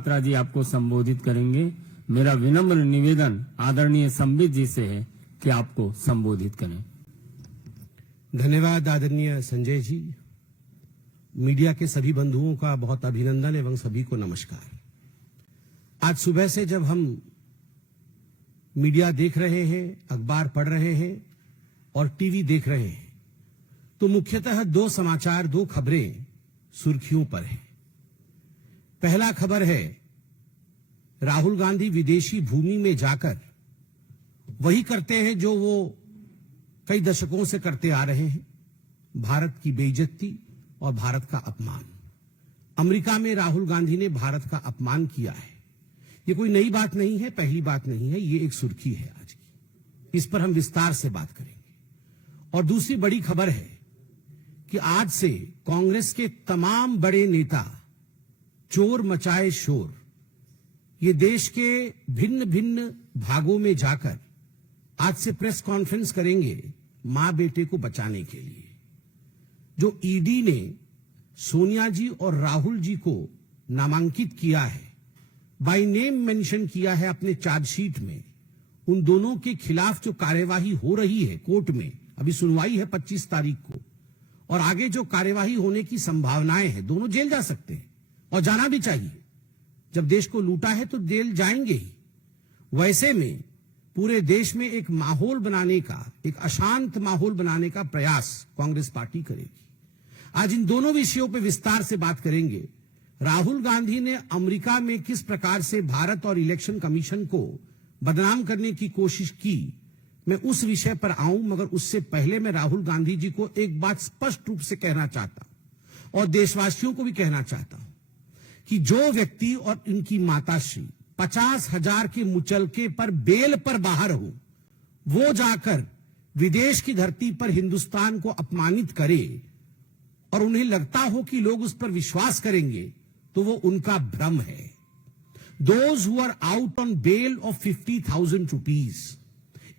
यात्रा जी आपको संबोधित करेंगे। मेरा विनम्र निवेदन आदरणीय संबित जी से है कि आपको संबोधित करें। धन्यवाद आदरणीय संजय जी। मीडिया के सभी बंधुओं का बहुत अभिनंदन एवं सभी को नमस्कार। आज सुबह से जब हम मीडिया देख रहे हैं, अखबार पढ़ रहे हैं और टीवी देख रहे हैं, तो मुख्यतः दो समाचार, दो खबरें सुर्खियों पर हैं। पहला खबर है राहुल गांधी विदेशी भूमि में जाकर वही करते हैं जो वो कई दशकों से करते आ रहे हैं, भारत की बेइज्जती और भारत का अपमान। अमेरिका में राहुल गांधी ने भारत का अपमान किया है। ये कोई नई बात नहीं है, पहली बात नहीं है, ये एक सुर्खी है आज की। इस पर हम विस्तार से बात करेंगे। और दूसरी बड़ी खबर है कि आज से कांग्रेस के तमाम बड़े नेता चोर मचाए शोर, ये देश के भिन्न भिन्न भागों में जाकर आज से प्रेस कॉन्फ्रेंस करेंगे मां बेटे को बचाने के लिए। जो ईडी ने सोनिया जी और राहुल जी को नामांकित किया है, बाय नेम मेंशन किया है अपने चार्जशीट में, उन दोनों के खिलाफ जो कार्यवाही हो रही है कोर्ट में, अभी सुनवाई है 25 तारीख को, और आगे जो कार्यवाही होने की संभावनाएं हैं, दोनों जेल जा सकते हैं और जाना भी चाहिए। जब देश को लूटा है तो जेल जाएंगे ही। वैसे में पूरे देश में एक माहौल बनाने का, एक अशांत माहौल बनाने का प्रयास कांग्रेस पार्टी करेगी। आज इन दोनों विषयों पर विस्तार से बात करेंगे। राहुल गांधी ने अमेरिका में किस प्रकार से भारत और इलेक्शन कमीशन को बदनाम करने की कोशिश की, मैं उस विषय पर आऊं, मगर उससे पहले मैं राहुल गांधी जी को एक बात स्पष्ट रूप से कहना चाहता हूं और देशवासियों को भी कहना चाहता हूं कि जो व्यक्ति और इनकी माताश्री 50,000 के मुचलके पर बेल पर बाहर हो, वो जाकर विदेश की धरती पर हिंदुस्तान को अपमानित करे और उन्हें लगता हो कि लोग उस पर विश्वास करेंगे, तो वो उनका भ्रम है। Those who are out on bail of 50,000 rupees,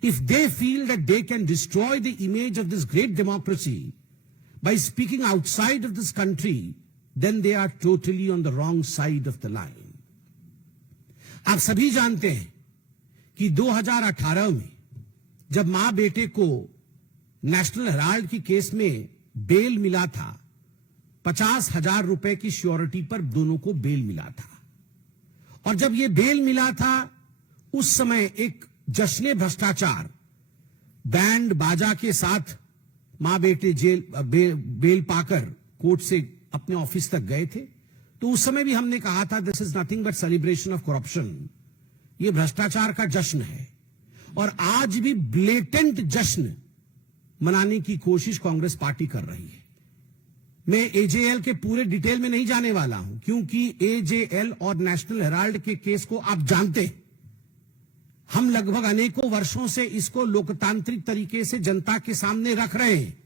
if they feel that they can destroy the image of this great democracy by speaking outside of this country, then they are totally on the wrong side of the line. आप सभी जानते हैं कि 2018 में जब मां बेटे को नेशनल हेराल्ड की केस में बेल मिला था, 50,000 रुपए की श्योरिटी पर दोनों को बेल मिला था। और जब ये बेल मिला था, उस समय एक जश्न भ्रष्टाचार बैंड बाजा के साथ मां बेटे बेल पाकर कोर्ट से अपने ऑफिस तक गए थे। तो उस समय भी हमने कहा था this is nothing but celebration of corruption, ये भ्रष्टाचार का जश्न है। और आज भी ब्लेटेंट जश्न मनाने की कोशिश कांग्रेस पार्टी कर रही है। मैं एजेएल के पूरे डिटेल में नहीं जाने वाला हूं, क्योंकि एजेएल और नेशनल हेराल्ड के केस को आप जानते हैं। हम लगभग अनेकों वर्षों से इसको लोकतांत्रिक तरीके से जनता के सामने रख रहे हैं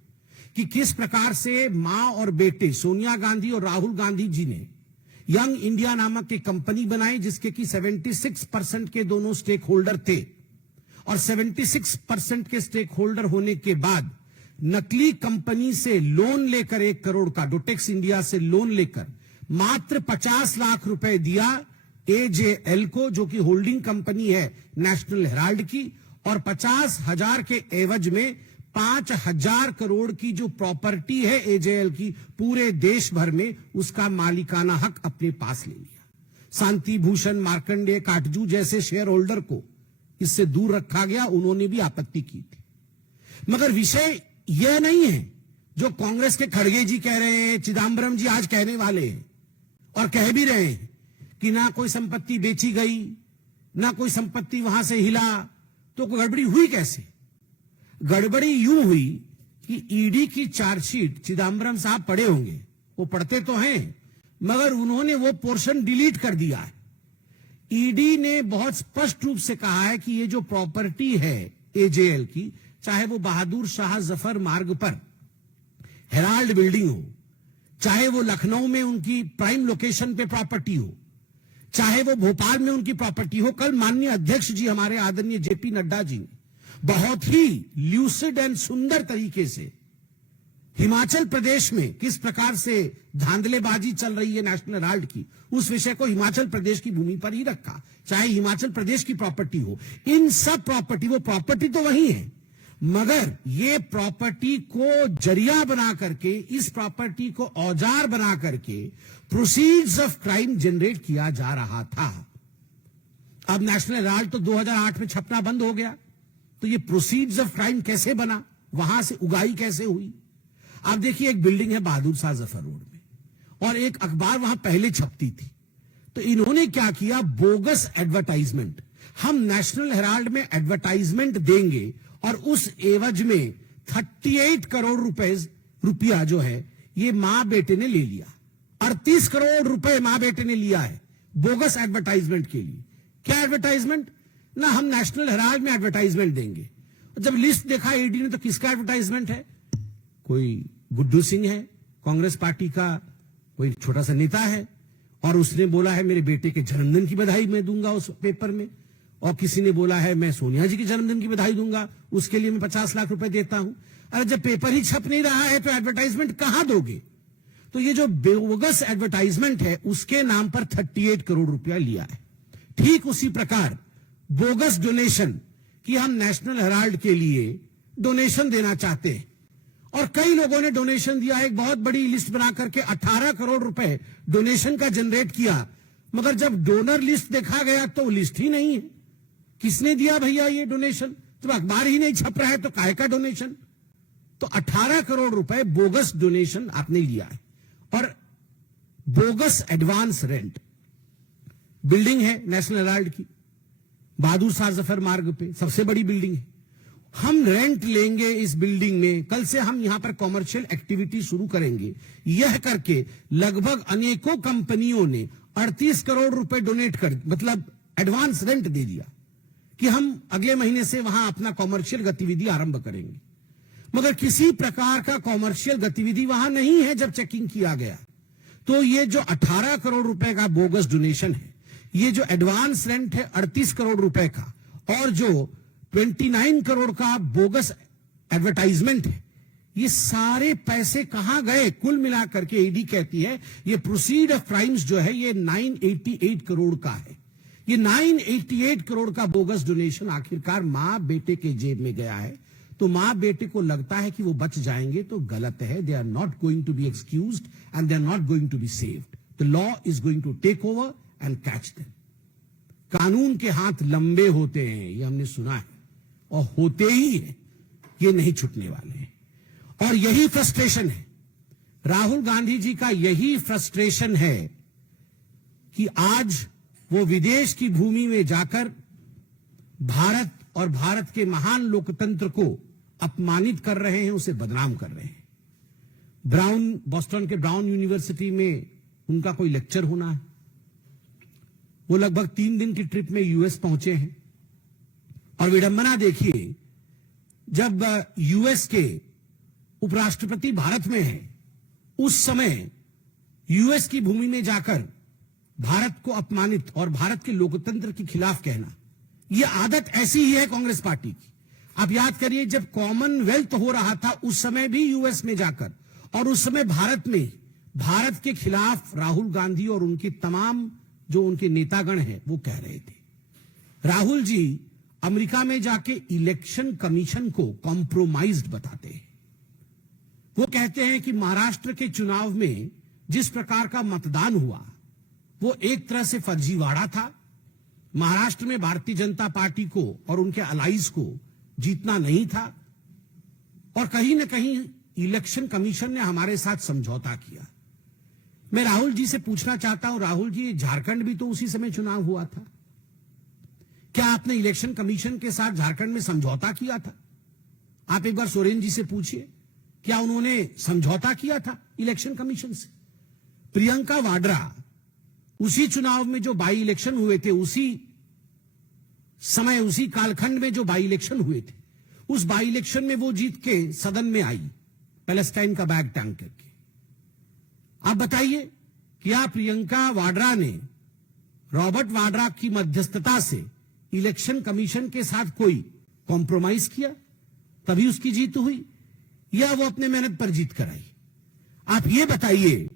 कि किस प्रकार से मां और बेटे सोनिया गांधी और राहुल गांधी जी ने यंग इंडिया नामक एक कंपनी बनाई, जिसके कि 76% के दोनों स्टेक होल्डर थे। और 76% के स्टेक होल्डर होने के बाद नकली कंपनी से लोन लेकर 1 करोड़ का, डोटेक्स इंडिया से लोन लेकर मात्र 50 लाख रुपए दिया एजेएल को, जो कि होल्डिंग कंपनी है नेशनल हेराल्ड की, और 50,000 के एवज में 5,000 करोड़ की जो प्रॉपर्टी है एजेएल की, पूरे देश भर में उसका मालिकाना हक अपने पास ले लिया। शांति भूषण, मार्कंडेय, काटजू जैसे शेयर होल्डर को इससे दूर रखा गया, उन्होंने भी आपत्ति की थी। मगर विषय यह नहीं है जो कांग्रेस के खड़गे जी कह रहे हैं, चिदम्बरम जी आज कहने वाले हैं और कह भी रहे हैं कि ना कोई संपत्ति बेची गई, ना कोई संपत्ति वहां से हिला। तो गड़बड़ी हुई कैसे? गड़बड़ी यूं हुई कि ईडी की चार्जशीट चिदम्बरम साहब पढ़े होंगे, वो पढ़ते तो हैं, मगर उन्होंने वो पोर्शन डिलीट कर दिया है। ईडी ने बहुत स्पष्ट रूप से कहा है कि ये जो प्रॉपर्टी है एजेएल की, चाहे वो बहादुर शाह जफर मार्ग पर हेराल्ड बिल्डिंग हो, चाहे वो लखनऊ में उनकी प्राइम लोकेशन पे प्रॉपर्टी हो, चाहे वो भोपाल में उनकी प्रॉपर्टी हो। कल माननीय अध्यक्ष जी हमारे आदरणीय जेपी नड्डा जी ने बहुत ही ल्यूसिड एंड सुंदर तरीके से हिमाचल प्रदेश में किस प्रकार से धांधलेबाजी चल रही है नेशनल हेराल्ड की, उस विषय को हिमाचल प्रदेश की भूमि पर ही रखा, चाहे हिमाचल प्रदेश की प्रॉपर्टी हो। इन सब प्रॉपर्टी, वो प्रॉपर्टी तो वही है, मगर ये प्रॉपर्टी को जरिया बना करके, इस प्रॉपर्टी को औजार बना करके प्रोसीड्स ऑफ क्राइम जनरेट किया जा रहा था। अब नेशनल हेराल्ड तो 2008 में छपना बंद हो गया, तो ये प्रोसीड्स ऑफ क्राइम कैसे बना, वहां से उगाई कैसे हुई। आप देखिए, एक बिल्डिंग है बहादुर शाह जफर रोड में और एक अखबार वहां पहले छपती थी, तो इन्होंने क्या किया, बोगस एडवर्टाइजमेंट, हम नेशनल हेराल्ड में एडवर्टाइजमेंट देंगे और उस एवज में 38 करोड़ रुपया जो है ये मां बेटे ने ले लिया। 38 करोड़ रुपए मां बेटे ने लिया है बोगस एडवर्टाइजमेंट के लिए। क्या एडवर्टाइजमेंट ना, हम नेशनल हेराल्ड में एडवर्टाइजमेंट देंगे। जब लिस्ट देखा ईडी ने तो किसका एडवर्टाइजमेंट है, कोई गुड्डू सिंह है, कांग्रेस पार्टी का कोई छोटा सा नेता है, और उसने बोला है मेरे बेटे के जन्मदिन की बधाई मैं दूंगा उस पेपर में, और किसी ने बोला है मैं सोनिया जी के जन्मदिन की बधाई दूंगा, उसके लिए मैं 50 लाख रुपए देता हूं। अरे जब पेपर ही छप नहीं रहा है तो एडवर्टाइजमेंट कहां दोगे। तो ये जो बोगस एडवर्टाइजमेंट है उसके नाम पर 38 करोड़ रुपया लिया है। ठीक उसी प्रकार बोगस डोनेशन कि हम नेशनल हेराल्ड के लिए डोनेशन देना चाहते हैं, और कई लोगों ने डोनेशन दिया, एक बहुत बड़ी लिस्ट बना करके 18 करोड़ रुपए डोनेशन का जनरेट किया, मगर जब डोनर लिस्ट देखा गया तो लिस्ट ही नहीं है। किसने दिया भैया ये डोनेशन, जब अखबार ही नहीं छप रहा है तो काहे का डोनेशन। तो 18 करोड़ रुपए बोगस डोनेशन आपने लिया है। और बोगस एडवांस रेंट, बिल्डिंग है नेशनल हेराल्ड की बहादुर शाह जफर मार्ग पे, सबसे बड़ी बिल्डिंग है, हम रेंट लेंगे इस बिल्डिंग में, कल से हम यहां पर कॉमर्शियल एक्टिविटी शुरू करेंगे, यह करके लगभग अनेकों कंपनियों ने 38 करोड़ रुपए डोनेट कर, मतलब एडवांस रेंट दे दिया कि हम अगले महीने से वहां अपना कॉमर्शियल गतिविधि आरंभ करेंगे। मगर किसी प्रकार का कॉमर्शियल गतिविधि वहां नहीं है। जब चेकिंग किया गया तो ये जो 18 करोड़ रुपए का बोगस डोनेशन है, ये जो एडवांस रेंट है 38 करोड़ रुपए का, और जो 29 करोड़ का बोगस एडवर्टाइजमेंट है, ये सारे पैसे कहां गए। कुल मिलाकर के ईडी कहती है ये प्रोसीड ऑफ क्राइम्स जो है ये 988 करोड़ का है। ये 988 करोड़ का बोगस डोनेशन आखिरकार मां बेटे के जेब में गया है। तो मां बेटे को लगता है कि वो बच जाएंगे, तो गलत है। They are not going to be excused and they are not going to be saved. The law is going to take over and catch them. कानून के हाथ लंबे होते हैं, ये हमने सुना है, और होते ही है, ये नहीं छूटने वाले हैं। और यही फ्रस्ट्रेशन है, राहुल गांधी जी का यही फ्रस्ट्रेशन है कि आज वो विदेश की भूमि में जाकर भारत और भारत के महान लोकतंत्र को अपमानित कर रहे हैं, उसे बदनाम कर रहे हैं। बोस्टन के ब्राउन यूनिवर्सिटी में उनका कोई लेक्चर होना है, वो लगभग 3 दिन की ट्रिप में यूएस पहुंचे हैं। और विडंबना देखिए, जब यूएस के उपराष्ट्रपति भारत में है, उस समय यूएस की भूमि में जाकर भारत को अपमानित और भारत के लोकतंत्र के खिलाफ कहना, यह आदत ऐसी ही है कांग्रेस पार्टी की। आप याद करिए, जब कॉमनवेल्थ हो रहा था उस समय भी यूएस में जाकर, और उस समय भारत में भारत के खिलाफ राहुल गांधी और उनके तमाम जो उनके नेतागण हैं वो कह रहे थे। राहुल जी अमेरिका में जाके इलेक्शन कमीशन को कॉम्प्रोमाइज्ड बताते हैं। वो कहते हैं कि महाराष्ट्र के चुनाव में जिस प्रकार का मतदान हुआ वो एक तरह से फर्जीवाड़ा था। महाराष्ट्र में भारतीय जनता पार्टी को और उनके अलाइज को जीतना नहीं था, और कहीं ना कहीं इलेक्शन कमीशन ने हमारे साथ समझौता किया। मैं राहुल जी से पूछना चाहता हूं, राहुल जी, झारखंड भी तो उसी समय चुनाव हुआ था, क्या आपने इलेक्शन कमीशन के साथ झारखंड में समझौता किया था? आप एक बार सोरेन जी से पूछिए, क्या उन्होंने समझौता किया था इलेक्शन कमीशन से? प्रियंका वाड्रा उसी चुनाव में जो बाई इलेक्शन हुए थे, उसी समय उसी कालखंड में जो बाई इलेक्शन हुए थे, उस बाई इलेक्शन में वो जीत के सदन में आई पैलेस्टाइन का बैग टांग करके। आप बताइए, क्या प्रियंका वाड्रा ने रॉबर्ट वाड्रा की मध्यस्थता से इलेक्शन कमीशन के साथ कोई कॉम्प्रोमाइज किया? तभी उसकी जीत हुई। या वो अपने मेहनत पर जीत कर आई? आप ये बताइए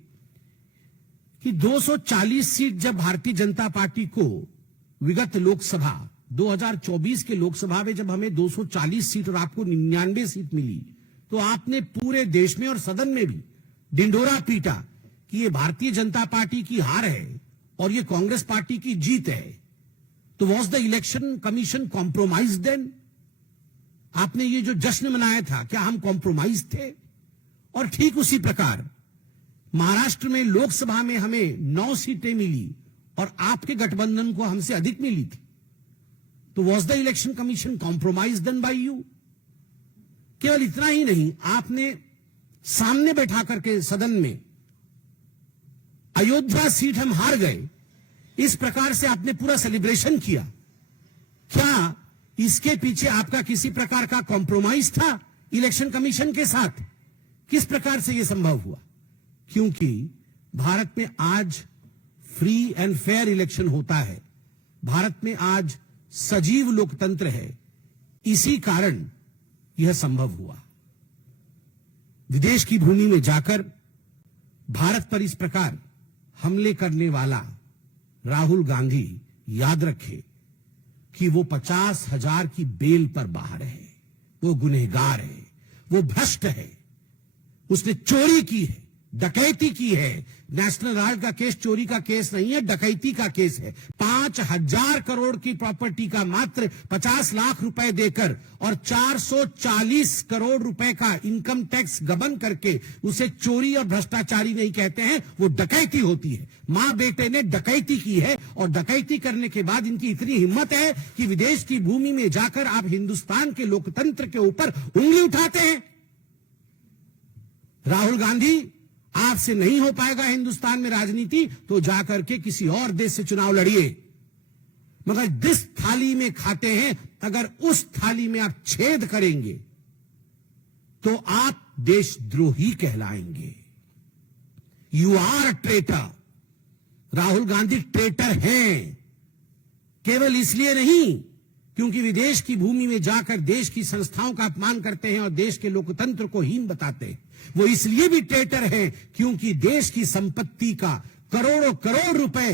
कि 240 सीट जब भारतीय जनता पार्टी को विगत लोकसभा 2024 के लोकसभा में जब हमें 240 सीट और आपको 99 सीट मिली, तो आपने पूरे देश में और सदन में भी ढिंढोरा पीटा कि ये भारतीय जनता पार्टी की हार है और ये कांग्रेस पार्टी की जीत है। तो was the election commission compromise then? आपने ये जो जश्न मनाया था, क्या हम कॉम्प्रोमाइज थे? और ठीक उसी प्रकार महाराष्ट्र में लोकसभा में हमें 9 सीटें मिली और आपके गठबंधन को हमसे अधिक मिली थी। तो was the election commission compromise then by you? केवल इतना ही नहीं, आपने सामने बैठा करके सदन में अयोध्या सीट हम हार गए, इस प्रकार से आपने पूरा सेलिब्रेशन किया। क्या इसके पीछे आपका किसी प्रकार का कॉम्प्रोमाइज था इलेक्शन कमीशन के साथ? किस प्रकार से यह संभव हुआ? क्योंकि भारत में आज फ्री एंड फेयर इलेक्शन होता है, भारत में आज सजीव लोकतंत्र है, इसी कारण यह संभव हुआ। विदेश की भूमि में जाकर भारत पर इस प्रकार हमले करने वाला राहुल गांधी याद रखे कि वो 50,000 की बेल पर बाहर है, वो गुनहगार है, वो भ्रष्ट है, उसने चोरी की है, डकैती की है। नेशनल हेराल्ड का केस चोरी का केस नहीं है, डकैती का केस है। 5,000 करोड़ की प्रॉपर्टी का मात्र 50 लाख रुपए देकर और 440 करोड़ रुपए का इनकम टैक्स गबन करके उसे चोरी और भ्रष्टाचारी नहीं कहते हैं, वो डकैती होती है। मां बेटे ने डकैती की है और डकैती करने के बाद इनकी इतनी हिम्मत है कि विदेश की भूमि में जाकर आप हिंदुस्तान के लोकतंत्र के ऊपर उंगली उठाते हैं। राहुल गांधी, आपसे नहीं हो पाएगा हिंदुस्तान में राजनीति, तो जाकर के किसी और देश से चुनाव लड़िए, मगर जिस थाली में खाते हैं अगर उस थाली में आप छेद करेंगे तो आप देशद्रोही कहलाएंगे। You are traitor. Rahul Gandhi traitor हैं, केवल इसलिए नहीं क्योंकि विदेश की भूमि में जाकर देश की संस्थाओं का अपमान करते हैं और देश के लोकतंत्र को हीन बताते हैं। वो इसलिए भी ट्रेटर हैं क्योंकि देश की संपत्ति का करोड़ों करोड़ रुपए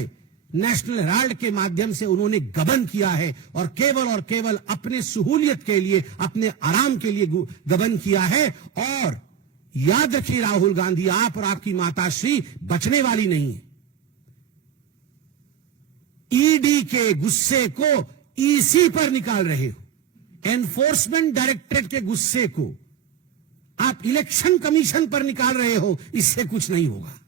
नेशनल हेराल्ड के माध्यम से उन्होंने गबन किया है और केवल अपने सहूलियत के लिए, अपने आराम के लिए गबन किया है। और याद रखिए राहुल गांधी, आप और आपकी माताश्री बचने वाली नहीं है। ईडी के गुस्से को ईसी पर निकाल रहे हो, एनफोर्समेंट डायरेक्टरेट के गुस्से को आप इलेक्शन कमीशन पर निकाल रहे हो। इससे कुछ नहीं होगा।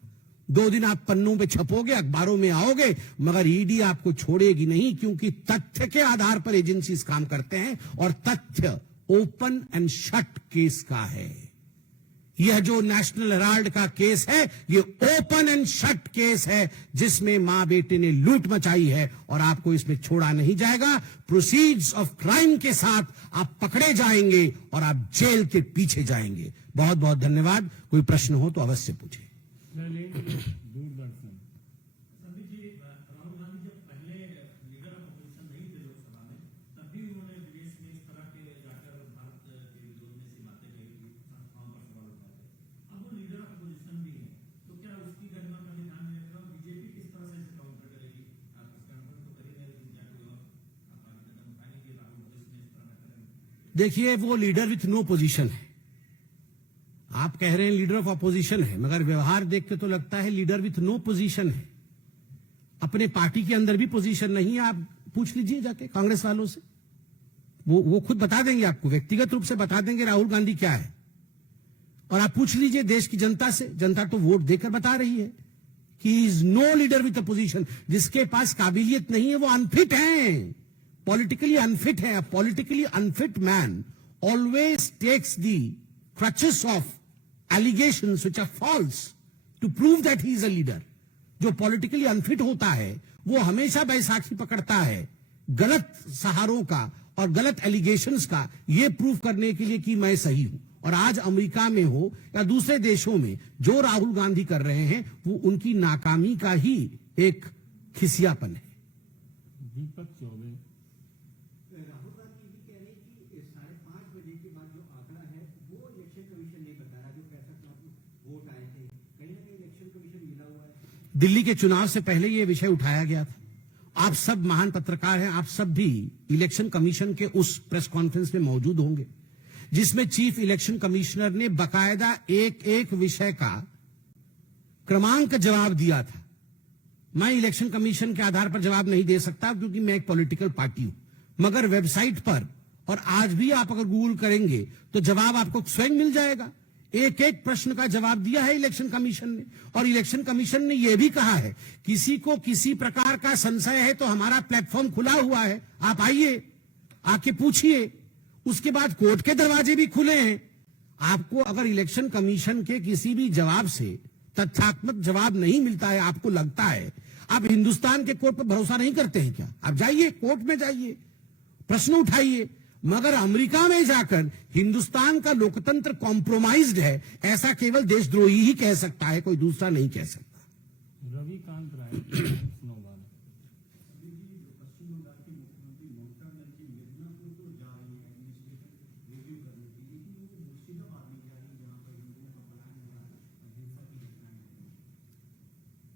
2 दिन आप पन्नों पे छपोगे, अखबारों में आओगे, मगर ईडी आपको छोड़ेगी नहीं, क्योंकि तथ्य के आधार पर एजेंसीज काम करते हैं और तथ्य ओपन एंड शट केस का है। यह जो नेशनल हेराल्ड का केस है, ये ओपन एंड शट केस है जिसमें मां बेटे ने लूट मचाई है और आपको इसमें छोड़ा नहीं जाएगा। प्रोसीड्स ऑफ क्राइम के साथ आप पकड़े जाएंगे और आप जेल के पीछे जाएंगे। बहुत बहुत धन्यवाद। कोई प्रश्न हो तो अवश्य पूछे। दूरदर्शन देखिए, वो लीडर विथ नो पोजीशन है। आप कह रहे हैं लीडर ऑफ अपोजिशन है, मगर व्यवहार देख के तो लगता है लीडर विथ नो पोजीशन है। अपने पार्टी के अंदर भी पोजीशन नहीं है। आप पूछ लीजिए जाके कांग्रेस वालों से, वो खुद बता देंगे आपको, व्यक्तिगत रूप से बता देंगे राहुल गांधी क्या है। और आप पूछ लीजिए देश की जनता से, जनता तो वोट देकर बता रही है कि is no leader with opposition. जिसके पास काबिलियत नहीं है वो अनफिट है, पॉलिटिकली अनफिट है। Politically unfit man always takes the crutches of allegations which are false to prove that he is a leader. जो पॉलिटिकली अनफिट होता है वो हमेशा बैसाखी पकड़ता है गलत सहारों का और गलत एलिगेशंस का, ये प्रूव करने के लिए कि मैं सही हूं। और आज अमेरिका में हो या दूसरे देशों में जो राहुल गांधी कर रहे हैं वो उनकी नाकामी का ही एक खिसियापन है। दीपक चौबे। राहुल गांधी भी कह रहे हैं कि 5:30 बजे के बाद जो आंकड़ा है वो इलेक्शन कमीशन ने दिल्ली के चुनाव से पहले यह विषय उठाया गया था। आप सब महान पत्रकार हैं, आप सब भी इलेक्शन कमीशन के उस प्रेस कॉन्फ्रेंस में मौजूद होंगे जिसमें चीफ इलेक्शन कमिश्नर ने बकायदा एक एक विषय का क्रमांक जवाब दिया था। मैं इलेक्शन कमीशन के आधार पर जवाब नहीं दे सकता क्योंकि मैं एक पॉलिटिकल पार्टी हूं, मगर वेबसाइट पर और आज भी आप अगर गूगल करेंगे तो जवाब आपको स्वयं मिल जाएगा। एक एक प्रश्न का जवाब दिया है इलेक्शन कमीशन ने, और इलेक्शन कमीशन ने यह भी कहा है किसी को किसी प्रकार का संशय है तो हमारा प्लेटफॉर्म खुला हुआ है, आप आइए, आके पूछिए। उसके बाद कोर्ट के दरवाजे भी खुले हैं। आपको अगर इलेक्शन कमीशन के किसी भी जवाब से तथ्यात्मक जवाब नहीं मिलता है, आपको लगता है, आप हिंदुस्तान के कोर्ट पर भरोसा नहीं करते हैं क्या? आप जाइए, कोर्ट में जाइए, प्रश्न उठाइए। मगर अमेरिका में जाकर हिंदुस्तान का लोकतंत्र कॉम्प्रोमाइज्ड है, ऐसा केवल देशद्रोही ही कह सकता है, कोई दूसरा नहीं कह सकता। रविकांत राय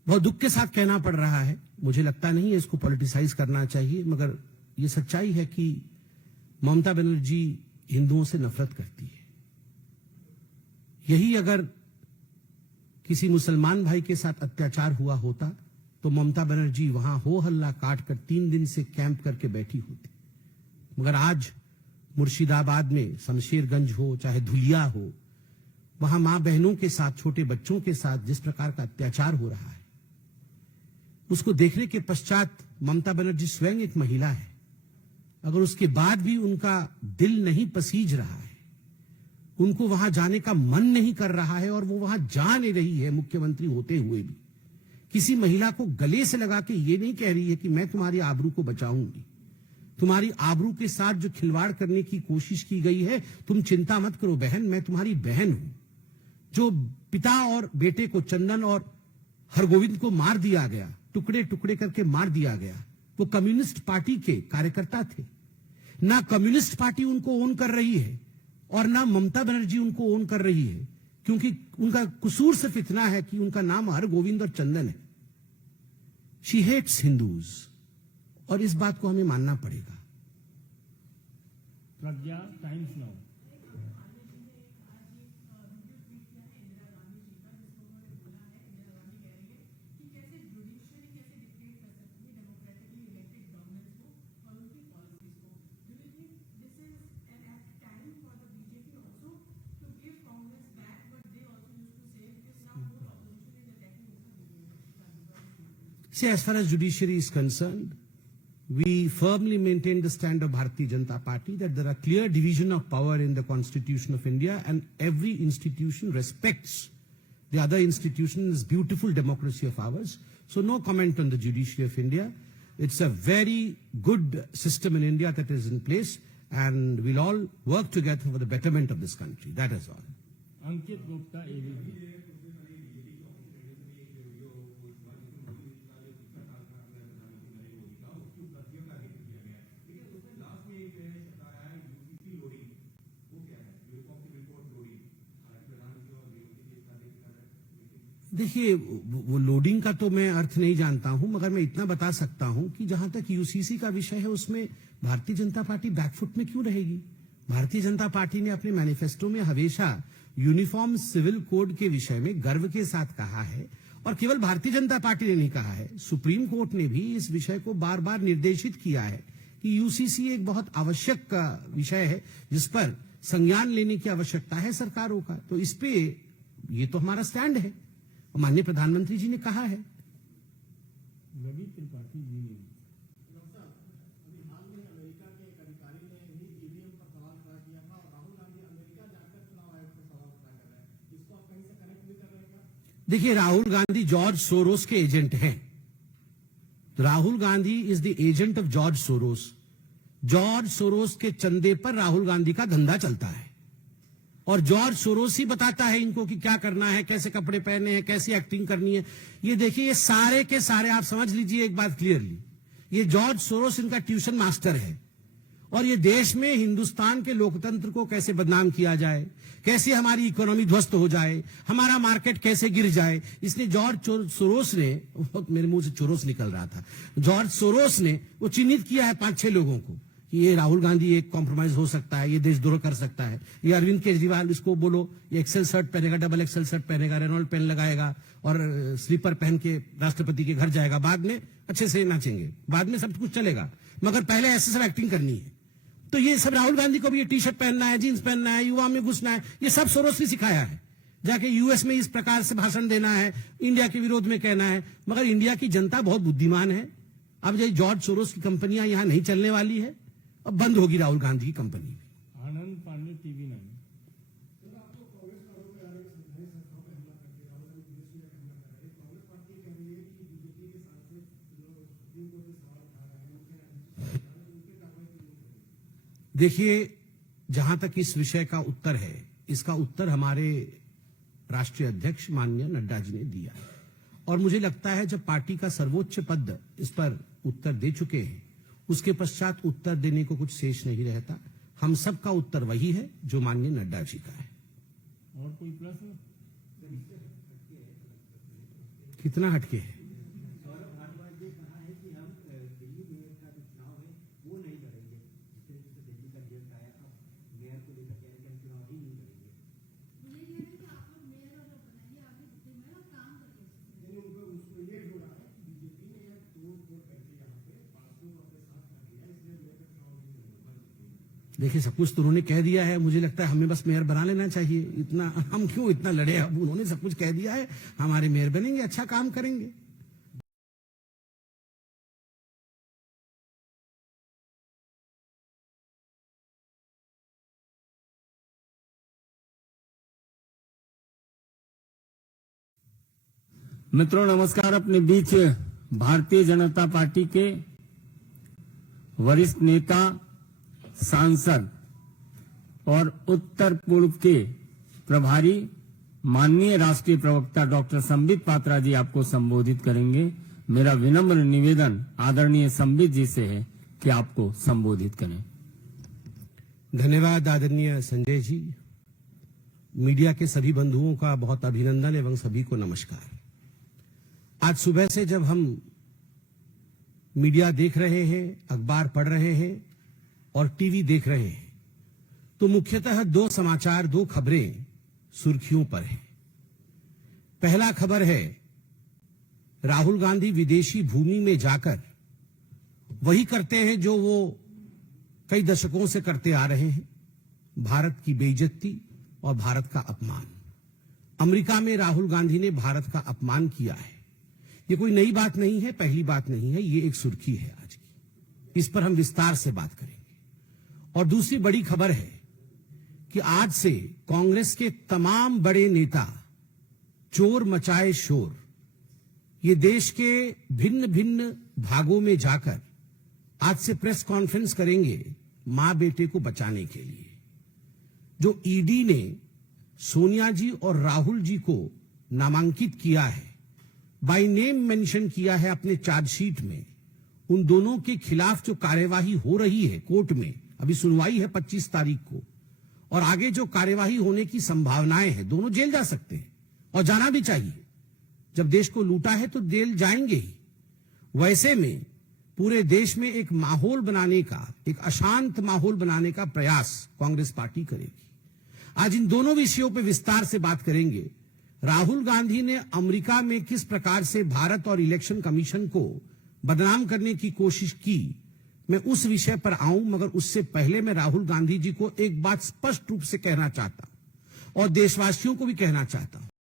बहुत दुख के साथ कहना पड़ रहा है, मुझे लगता नहीं है इसको पॉलिटिसाइज करना चाहिए, मगर यह सच्चाई है कि ममता बनर्जी हिंदुओं से नफरत करती है। यही अगर किसी मुसलमान भाई के साथ अत्याचार हुआ होता तो ममता बनर्जी वहां हो हल्ला काट कर 3 दिन से कैंप करके बैठी होती। मगर आज मुर्शिदाबाद में शमशेरगंज हो चाहे धुलिया हो, वहां मां बहनों के साथ, छोटे बच्चों के साथ जिस प्रकार का अत्याचार हो रहा है, उसको देखने के पश्चात ममता बनर्जी स्वयं एक महिला है, अगर उसके बाद भी उनका दिल नहीं पसीज रहा है, उनको वहां जाने का मन नहीं कर रहा है और वो वहां जा नहीं रही है मुख्यमंत्री होते हुए भी, किसी महिला को गले से लगा के ये नहीं कह रही है कि मैं तुम्हारी आबरू को बचाऊंगी, तुम्हारी आबरू के साथ जो खिलवाड़ करने की कोशिश की गई है, तुम चिंता मत करो बहन, मैं तुम्हारी बहन हूं। जो पिता और बेटे को, चंदन और हरगोविंद को मार दिया गया, टुकड़े टुकड़े करके मार दिया गया, वो कम्युनिस्ट पार्टी के कार्यकर्ता थे। ना कम्युनिस्ट पार्टी उनको ओन कर रही है और ना ममता बनर्जी उनको ओन कर रही है, क्योंकि उनका कसूर सिर्फ इतना है कि उनका नाम हरगोविंद और चंदन है। शी हेट्स हिंदूज, और इस बात को हमें मानना पड़ेगा। Pragya Times Now. See, as far as judiciary is concerned, we firmly maintain the stand of Bharatiya Janata Party that there are clear division of power in the Constitution of India, and every institution respects the other institution in this beautiful democracy of ours. So no comment on the judiciary of India. It's a very good system in India that is in place, and we'll all work together for the betterment of this country. That is all. Ankit Gupta ABP. देखिए, वो loading का तो मैं अर्थ नहीं जानता हूं, मगर मैं इतना बता सकता हूं कि जहां तक यूसीसी का विषय है, उसमें भारतीय जनता पार्टी बैकफुट में क्यों रहेगी? भारतीय जनता पार्टी ने अपने मैनिफेस्टो में हमेशा यूनिफॉर्म सिविल कोड के विषय में गर्व के साथ कहा है, और केवल भारतीय जनता पार्टी ने नहीं कहा है, सुप्रीम कोर्ट ने भी इस विषय को बार बार निर्देशित किया है कि यूसीसी एक बहुत आवश्यक विषय है जिस पर संज्ञान लेने की आवश्यकता है सरकारों का। तो इस पे ये तो हमारा स्टैंड है, माननीय प्रधानमंत्री जी ने कहा है। रवि त्रिपाठी जी ने देखिए, राहुल गांधी जॉर्ज सोरोस के एजेंट हैं। Rahul Gandhi is the agent of George Soros. George Soros के चंदे पर राहुल गांधी का धंधा चलता है, और जॉर्ज सोरोस ही बताता है इनको कि क्या करना है, कैसे कपड़े पहने हैं, कैसी एक्टिंग करनी है। ये देखिए, ये सारे के सारे, आप समझ लीजिए एक बात क्लियरली, ये जॉर्ज सोरोस इनका ट्यूशन मास्टर है, और ये देश में हिंदुस्तान के लोकतंत्र को कैसे बदनाम किया जाए, कैसे हमारी इकोनॉमी ध्वस्त हो जाए, हमारा मार्केट कैसे गिर जाए। इसलिए जॉर्ज सोरोस ने, मेरे मुंह से चोरोस निकल रहा था, जॉर्ज सोरोस ने वो चिन्हित किया है 5-6 लोगों को कि ये राहुल गांधी एक कॉम्प्रोमाइज हो सकता है, ये देशद्रोह कर सकता है। ये अरविंद केजरीवाल, इसको बोलो ये एक्सेल शर्ट पहनेगा, डबल एक्सेल शर्ट पहनेगा, रेनॉल्ड पेन लगाएगा और स्लीपर पहन के राष्ट्रपति के घर जाएगा, बाद में अच्छे से नाचेंगे, बाद में सब कुछ चलेगा, मगर पहले ऐसे सब एक्टिंग करनी है। तो ये सब राहुल गांधी को भी ये टी शर्ट पहनना है, जींस पहनना है, युवा में घुसना है, ये सब सोरोस ने सिखाया है। जाके यूएस में इस प्रकार से भाषण देना है, इंडिया के विरोध में कहना है। मगर इंडिया की जनता बहुत बुद्धिमान है। अब ये जॉर्ज सोरोस की कंपनियां यहां नहीं चलने वाली है, अब बंद होगी राहुल गांधी की कंपनी। आनंद पांडे टीवी 9। देखिए, जहां तक इस विषय का उत्तर है, इसका उत्तर हमारे राष्ट्रीय अध्यक्ष माननीय नड्डा जी ने दिया है। और मुझे लगता है जब पार्टी का सर्वोच्च पद इस पर उत्तर दे चुके हैं, उसके पश्चात उत्तर देने को कुछ शेष नहीं रहता। हम सब का उत्तर वही है जो माननीय नड्डा जी का है। और कोई प्रश्न? कितना हटके है? देखिए, सब कुछ तो उन्होंने कह दिया है। मुझे लगता है हमें बस मेयर बना लेना चाहिए। इतना हम क्यों इतना लड़े? अब उन्होंने सब कुछ कह दिया है, हमारे मेयर बनेंगे, अच्छा काम करेंगे। मित्रों नमस्कार। अपने बीच भारतीय जनता पार्टी के वरिष्ठ नेता, सांसद और उत्तर पूर्व के प्रभारी माननीय राष्ट्रीय प्रवक्ता डॉक्टर संबित पात्रा जी आपको संबोधित करेंगे। मेरा विनम्र निवेदन आदरणीय संबित जी से है कि आपको संबोधित करें। धन्यवाद आदरणीय संजय जी। मीडिया के सभी बंधुओं का बहुत अभिनंदन एवं सभी को नमस्कार। आज सुबह से जब हम मीडिया देख रहे हैं, अखबार पढ़ रहे हैं और टीवी देख रहे हैं, तो मुख्यतः 2 समाचार, 2 खबरें सुर्खियों पर हैं। पहला खबर है, राहुल गांधी विदेशी भूमि में जाकर वही करते हैं जो वो कई दशकों से करते आ रहे हैं, भारत की बेइज्जती और भारत का अपमान। अमेरिका में राहुल गांधी ने भारत का अपमान किया है। ये कोई नई बात नहीं है, पहली बात नहीं है, ये एक सुर्खी है आज की। इस पर हम विस्तार से बात करेंगे। और दूसरी बड़ी खबर है कि आज से कांग्रेस के तमाम बड़े नेता चोर मचाए शोर, ये देश के भिन्न भिन्न भागों में जाकर आज से प्रेस कॉन्फ्रेंस करेंगे मां बेटे को बचाने के लिए। जो ईडी ने सोनिया जी और राहुल जी को नामांकित किया है, बाय नेम मेंशन किया है अपने चार्जशीट में, उन दोनों के खिलाफ जो कार्यवाही हो रही है कोर्ट में, अभी सुनवाई है 25 तारीख को, और आगे जो कार्यवाही होने की संभावनाएं हैं, दोनों जेल जा सकते हैं और जाना भी चाहिए। जब देश को लूटा है तो जेल जाएंगे ही। वैसे में पूरे देश में एक माहौल बनाने का, एक अशांत माहौल बनाने का प्रयास कांग्रेस पार्टी करेगी। आज इन दोनों विषयों पर विस्तार से बात करेंगे। राहुल गांधी ने अमेरिका में किस प्रकार से भारत और इलेक्शन कमीशन को बदनाम करने की कोशिश की, मैं उस विषय पर आऊं, मगर उससे पहले मैं राहुल गांधी जी को एक बात स्पष्ट रूप से कहना चाहता हूं और देशवासियों को भी कहना चाहता हूं।